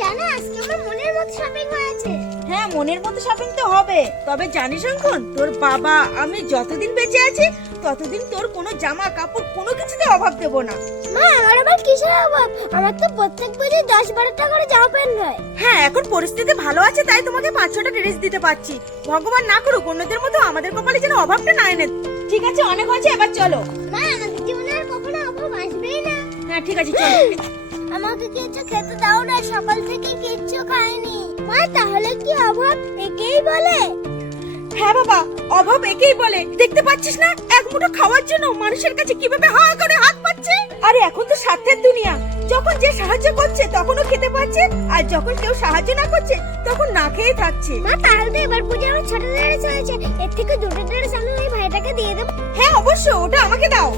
জানো আজকে আমার মনের মতো শপিং হয়েছে। হ্যাঁ, মনের মতো শপিং তো হবে, তবে জানিস অঙ্কন, তোর বাবা আমি যতদিন বেঁচে আছি ততদিন তোর কোনো জামা কাপড় কোনো কিছুতে অভাব দেব না। মা আমার আবার কিসের অভাব? আমার তো প্রত্যেক বছর 10-12টা করে জামা প্যান্ট হয়। হ্যাঁ, এখন পরিস্থিতি ভালো আছে তাই তোমাকে 5-6টা ড্রেস দিতে পারছি। ভগবান না করুক অন্যদের মতো আমাদের কপালে যেন অভাবটা না এনে। ঠিক আছে, অনেক হয়েছে, এবার চলো। মা আমাদের জীবনে আর কখনো অভাব আসবেই না। হ্যাঁ ঠিক আছে, চলো। আমাকে কিছু খেতে দাও না, সকাল থেকে কিচ্ছু খাইনি। মা তাহলে কি অভাব একেই বলে? হ্যাঁ বাবা, অভাব একেই বলে। দেখতে পাচ্ছিস না এক মুঠো খাওয়ার জন্য মানুষের কাছে কিভাবে হা করে হাত পাচ্ছে। আরে এখন তো স্বার্থের দুনিয়া, যখন যে সাহায্য করছে তখনও খেতে পাচ্ছে, আর যখন কেউ সাহায্য না করছে তখন না খেয়ে থাকছে। মা তাহলে তো এবার পূজা আমার ছোট ড্রেস হয়েছে, এর থেকে দুটো ড্রেস আমি ওই ভাইটাকে দিয়ে দেবো। হ্যাঁ অবশ্য, ওটা আমাকে দাও।